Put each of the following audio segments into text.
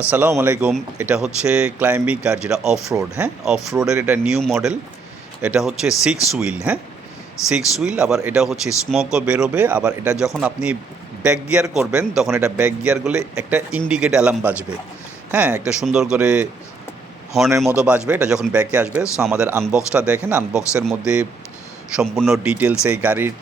আসসালামু আলাইকুম। এটা হচ্ছে ক্লাইম্বিং কার, যেটা অফ রোড। হ্যাঁ, অফ রোডের এটা নিউ মডেল। এটা হচ্ছে 6 হুইল। হ্যাঁ, 6 হুইল। আবার এটা হচ্ছে স্মোকও বেরোবে। আবার এটা যখন আপনি ব্যাক গিয়ার করবেন তখন এটা ব্যাক গিয়ার করলে একটা ইন্ডিকেট অ্যালার্ম বাজবে। হ্যাঁ, একটা সুন্দর করে হর্নের মতো বাজবে এটা যখন ব্যাকে আসবে। সো আমাদের আনবক্সটা দেখেন, আনবক্সের মধ্যে সম্পূর্ণ ডিটেলস এই গাড়ির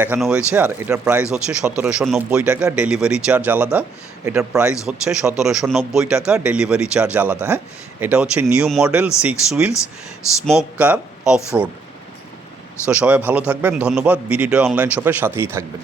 দেখানো হয়েছে। আর এটার প্রাইস হচ্ছে 1790 টাকা, ডেলিভারি চার্জ আলাদা। এটার প্রাইস হচ্ছে 1790 টাকা, ডেলিভারি চার্জ আলাদা। হ্যাঁ, এটা হচ্ছে new model 6 wheels smoke car off road. So সবাই ভালো থাকবেন, ধন্যবাদ। বিডিডি অনলাইন শপের সাথেই থাকবেন।